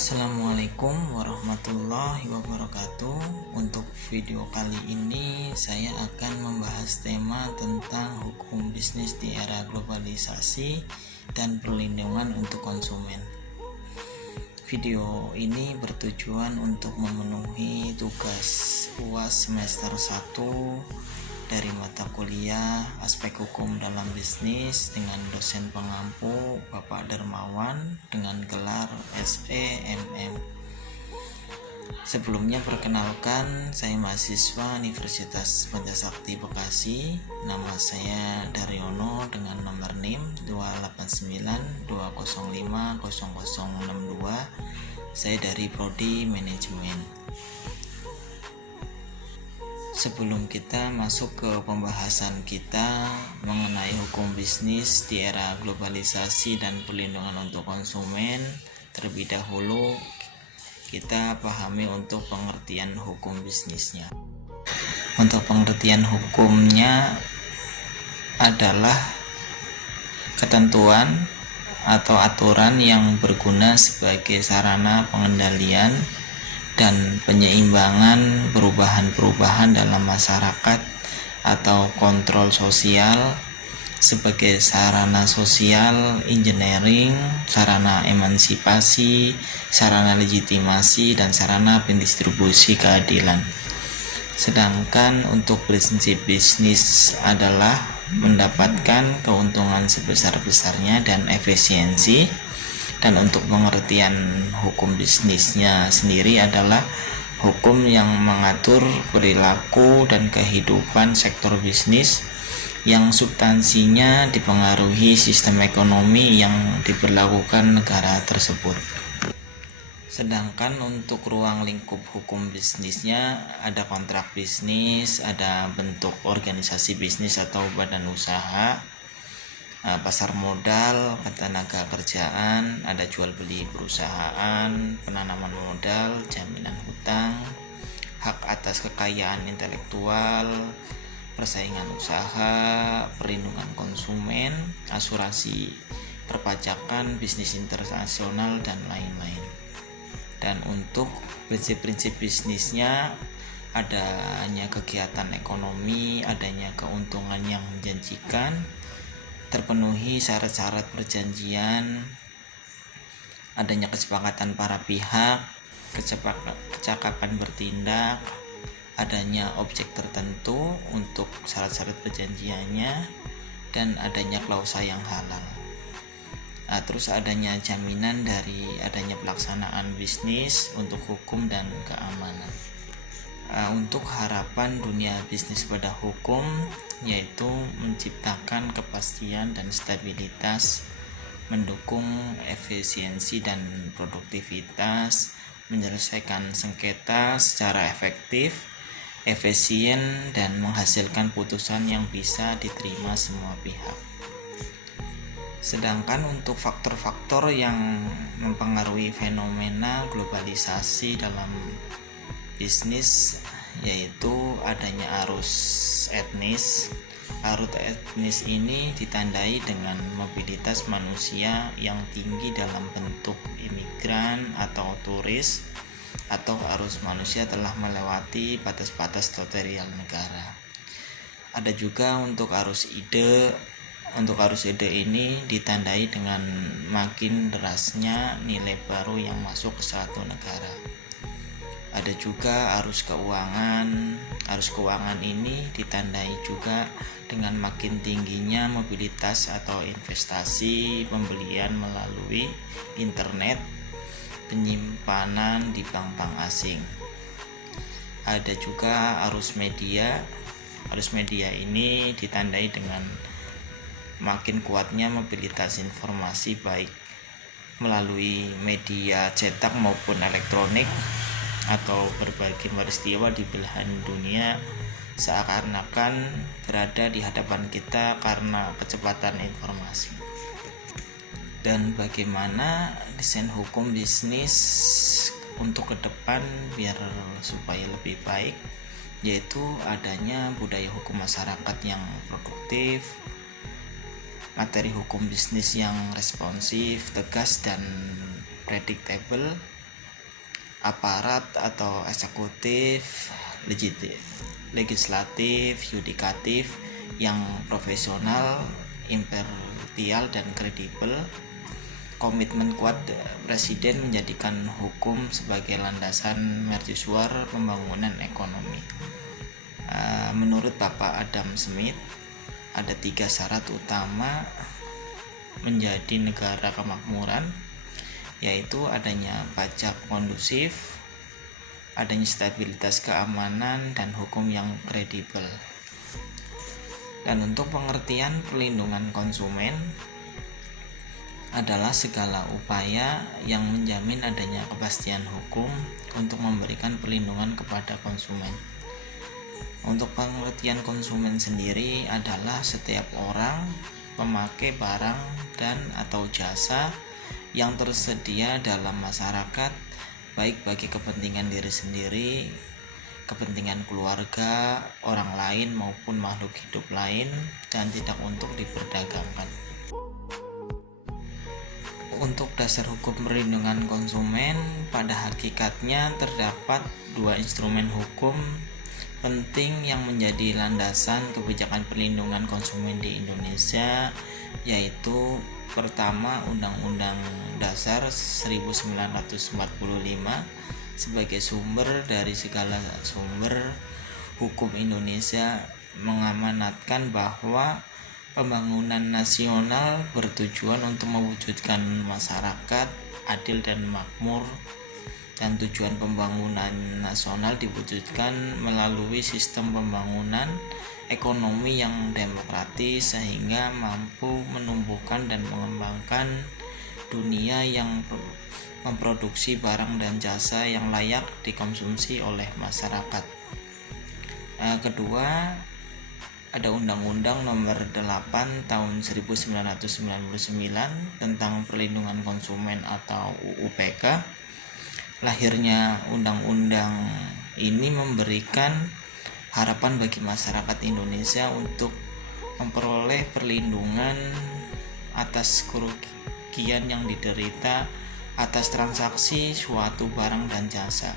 Assalamualaikum warahmatullahi wabarakatuh. Untuk video kali ini saya akan membahas tema tentang hukum bisnis di era globalisasi dan perlindungan untuk konsumen. Video ini bertujuan untuk memenuhi tugas UAS semester 1 dari mata kuliah Aspek Hukum dalam Bisnis dengan dosen pengampu Bapak Dermawan dengan gelar SEMM. Sebelumnya perkenalkan, saya mahasiswa Universitas Pancasakti Bekasi. Nama saya Daryono dengan nomor NIM 28920500062. Saya dari Prodi Manajemen. Sebelum kita masuk ke pembahasan kita mengenai hukum bisnis di era globalisasi dan perlindungan untuk konsumen, terlebih dahulu kita pahami untuk pengertian hukum bisnisnya. Untuk pengertian hukumnya adalah ketentuan atau aturan yang berguna sebagai sarana pengendalian dan penyeimbangan perubahan-perubahan dalam masyarakat atau kontrol sosial sebagai sarana sosial engineering, sarana emansipasi, sarana legitimasi, dan sarana pendistribusi keadilan. Sedangkan untuk prinsip bisnis adalah mendapatkan keuntungan sebesar-besarnya dan efisiensi. Dan untuk pengertian hukum bisnisnya sendiri adalah hukum yang mengatur perilaku dan kehidupan sektor bisnis yang substansinya dipengaruhi sistem ekonomi yang diberlakukan negara tersebut. Sedangkan untuk ruang lingkup hukum bisnisnya ada kontrak bisnis, ada bentuk organisasi bisnis atau badan usaha, pasar modal, ketenaga kerjaan, ada jual beli perusahaan, penanaman modal, jaminan hutang, hak atas kekayaan intelektual, persaingan usaha, perlindungan konsumen, asuransi perpajakan, bisnis internasional, dan lain-lain. Dan untuk prinsip-prinsip bisnisnya adanya kegiatan ekonomi, adanya keuntungan yang menjanjikan, terpenuhi syarat-syarat perjanjian, adanya kesepakatan para pihak, kecakapan bertindak, adanya objek tertentu untuk syarat-syarat perjanjiannya, dan adanya klausa yang halal. Terus adanya jaminan dari adanya pelaksanaan bisnis untuk hukum dan keamanan. Untuk harapan dunia bisnis pada hukum yaitu menciptakan kepastian dan stabilitas, mendukung efisiensi dan produktivitas, menyelesaikan sengketa secara efektif, efisien, dan menghasilkan putusan yang bisa diterima semua pihak. Sedangkan untuk faktor-faktor yang mempengaruhi fenomena globalisasi dalam bisnis yaitu adanya arus etnis. Arus etnis ini ditandai dengan mobilitas manusia yang tinggi dalam bentuk imigran atau turis, atau arus manusia telah melewati batas-batas teritorial negara. Ada juga untuk arus ide. Untuk arus ide ini ditandai dengan makin derasnya nilai baru yang masuk ke suatu negara. Ada juga arus keuangan. Arus keuangan ini ditandai juga dengan makin tingginya mobilitas atau investasi, pembelian melalui internet, penyimpanan di bank-bank asing. Ada juga arus media. Arus media ini ditandai dengan makin kuatnya mobilitas informasi baik melalui media cetak maupun elektronik, atau berbagai peristiwa di belahan dunia seakan-akan berada di hadapan kita karena kecepatan informasi. Dan bagaimana desain hukum bisnis untuk ke depan biar supaya lebih baik, yaitu adanya budaya hukum masyarakat yang produktif, materi hukum bisnis yang responsif, tegas, dan predictable, aparat atau eksekutif, legislatif, yudikatif yang profesional, imparsial dan kredibel. Komitmen kuat Presiden menjadikan hukum sebagai landasan mercusuar pembangunan ekonomi. Menurut Bapak Adam Smith, ada 3 syarat utama menjadi negara kemakmuran, yaitu adanya pajak kondusif, adanya stabilitas keamanan, dan hukum yang kredibel. Dan untuk pengertian perlindungan konsumen adalah segala upaya yang menjamin adanya kepastian hukum untuk memberikan perlindungan kepada konsumen. Untuk pengertian konsumen sendiri adalah setiap orang pemakai barang dan atau jasa yang tersedia dalam masyarakat, baik bagi kepentingan diri sendiri, kepentingan keluarga, orang lain maupun makhluk hidup lain, dan tidak untuk diperdagangkan. Untuk dasar hukum perlindungan konsumen, pada hakikatnya terdapat 2 instrumen hukum penting yang menjadi landasan kebijakan perlindungan konsumen di Indonesia, yaitu pertama Undang-Undang Dasar 1945 sebagai sumber dari segala sumber hukum Indonesia, mengamanatkan bahwa pembangunan nasional bertujuan untuk mewujudkan masyarakat adil dan makmur, dan tujuan pembangunan nasional diwujudkan melalui sistem pembangunan ekonomi yang demokratis sehingga mampu menumbuhkan dan mengembangkan dunia yang memproduksi barang dan jasa yang layak dikonsumsi oleh masyarakat. Kedua, ada Undang-Undang Nomor 8 Tahun 1999 tentang Perlindungan Konsumen atau UU-PK. Lahirnya undang-undang ini memberikan harapan bagi masyarakat Indonesia untuk memperoleh perlindungan atas kerugian yang diderita atas transaksi suatu barang dan jasa.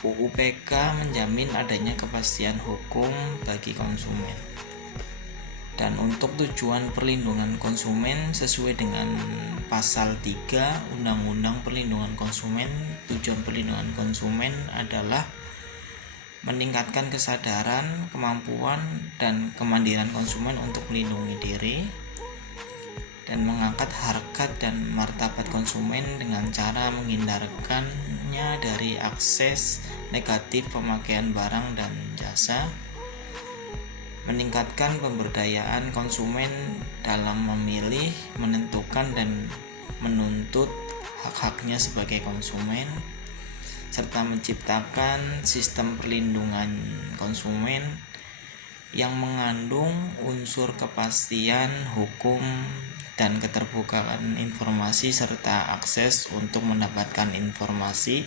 UU-PK menjamin adanya kepastian hukum bagi konsumen. Dan untuk tujuan perlindungan konsumen sesuai dengan pasal 3 Undang-Undang Perlindungan Konsumen, tujuan perlindungan konsumen adalah meningkatkan kesadaran, kemampuan, dan kemandirian konsumen untuk melindungi diri, dan mengangkat harkat dan martabat konsumen dengan cara menghindarkannya dari akses negatif pemakaian barang dan jasa, meningkatkan pemberdayaan konsumen dalam memilih, menentukan, dan menuntut hak-haknya sebagai konsumen, serta menciptakan sistem perlindungan konsumen yang mengandung unsur kepastian hukum dan keterbukaan informasi serta akses untuk mendapatkan informasi,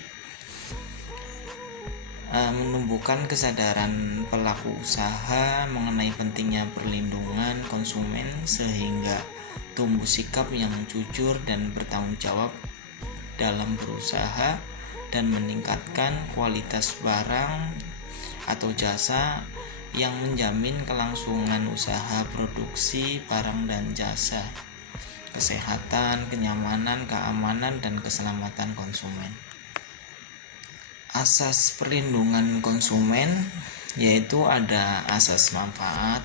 menumbuhkan kesadaran pelaku usaha mengenai pentingnya perlindungan konsumen sehingga tumbuh sikap yang jujur dan bertanggung jawab dalam berusaha, dan meningkatkan kualitas barang atau jasa yang menjamin kelangsungan usaha produksi barang dan jasa, kesehatan, kenyamanan, keamanan, dan keselamatan konsumen. Asas perlindungan konsumen yaitu ada asas manfaat,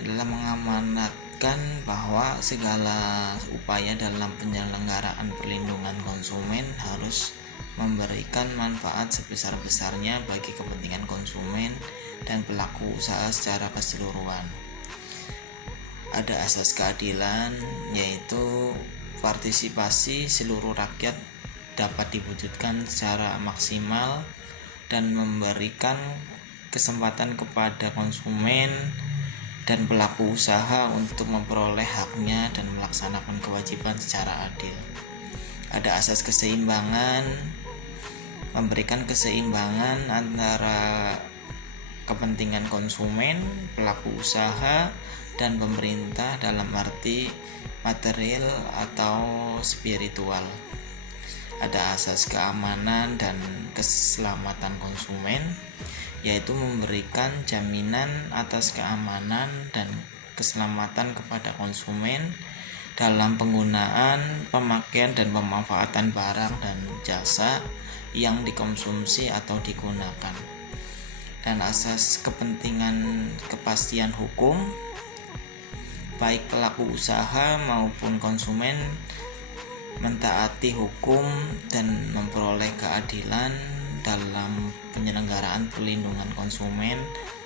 adalah mengamanatkan bahwa segala upaya dalam penyelenggaraan perlindungan konsumen harus memberikan manfaat sebesar-besarnya bagi kepentingan konsumen dan pelaku usaha secara keseluruhan. Ada asas keadilan, yaitu partisipasi seluruh rakyat dapat diwujudkan secara maksimal dan memberikan kesempatan kepada konsumen dan pelaku usaha untuk memperoleh haknya dan melaksanakan kewajiban secara adil. Ada asas keseimbangan, memberikan keseimbangan antara kepentingan konsumen, pelaku usaha, dan pemerintah dalam arti material atau spiritual. ada asas keamanan dan keselamatan konsumen, yaitu memberikan jaminan atas keamanan dan keselamatan kepada konsumen dalam penggunaan, pemakaian, dan pemanfaatan barang dan jasa yang dikonsumsi atau digunakan. Dan asas kepentingan kepastian hukum, baik pelaku usaha maupun konsumen mentaati hukum dan memperoleh keadilan dalam penyelenggaraan perlindungan konsumen,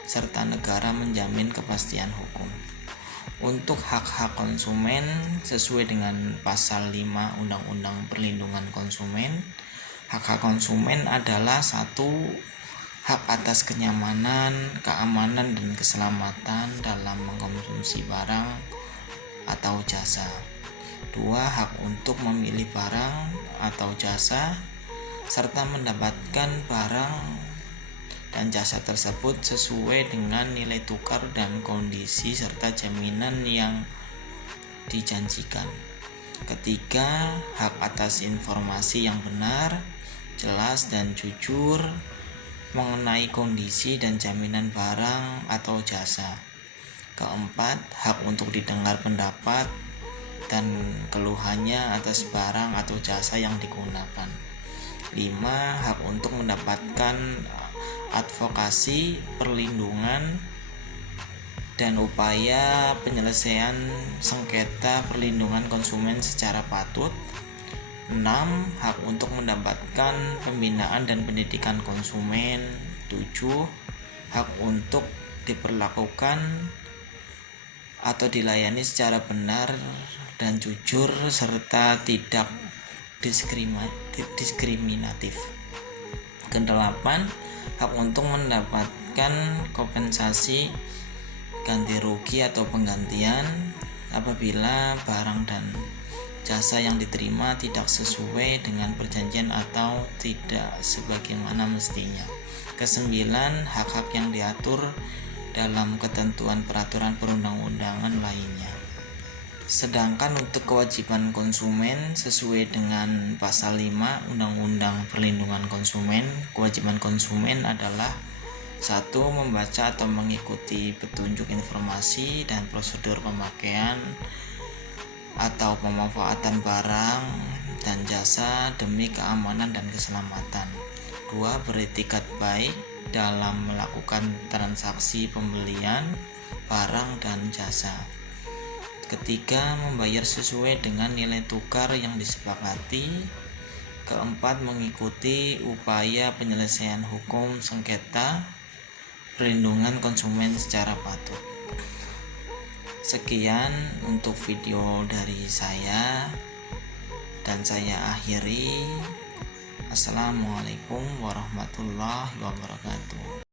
serta negara menjamin kepastian hukum. Untuk hak-hak konsumen sesuai dengan pasal 5 Undang-Undang Perlindungan Konsumen, hak-hak konsumen adalah 1. Hak atas kenyamanan, keamanan, dan keselamatan dalam mengkonsumsi barang atau jasa. 2. Hak untuk memilih barang atau jasa serta mendapatkan barang dan jasa tersebut sesuai dengan nilai tukar dan kondisi serta jaminan yang dijanjikan. 3. Hak atas informasi yang benar, jelas, dan jujur mengenai kondisi dan jaminan barang atau jasa. 4. Hak untuk didengar pendapat dan keluhannya atas barang atau jasa yang digunakan. 5. Hak untuk mendapatkan advokasi, perlindungan, dan upaya penyelesaian sengketa perlindungan konsumen secara patut. 6. Hak untuk mendapatkan pembinaan dan pendidikan konsumen. 7. Hak untuk diperlakukan atau dilayani secara benar dan jujur serta tidak diskriminatif. 8. Hak untuk mendapatkan kompensasi ganti rugi atau penggantian apabila barang dan jasa yang diterima tidak sesuai dengan perjanjian atau tidak sebagaimana mestinya. 9. Hak-hak yang diatur dalam ketentuan peraturan perundang-undangan lainnya. Sedangkan untuk kewajiban konsumen sesuai dengan pasal 5 Undang-Undang Perlindungan Konsumen, kewajiban konsumen adalah 1. Membaca atau mengikuti petunjuk informasi dan prosedur pemakaian atau pemanfaatan barang dan jasa demi keamanan dan keselamatan. 2. Beretikat baik dalam melakukan transaksi pembelian barang dan jasa. 3. Membayar sesuai dengan nilai tukar yang disepakati. 4. Mengikuti upaya penyelesaian hukum sengketa perlindungan konsumen secara patut. Sekian untuk video dari saya dan saya akhiri. Assalamualaikum warahmatullahi wabarakatuh.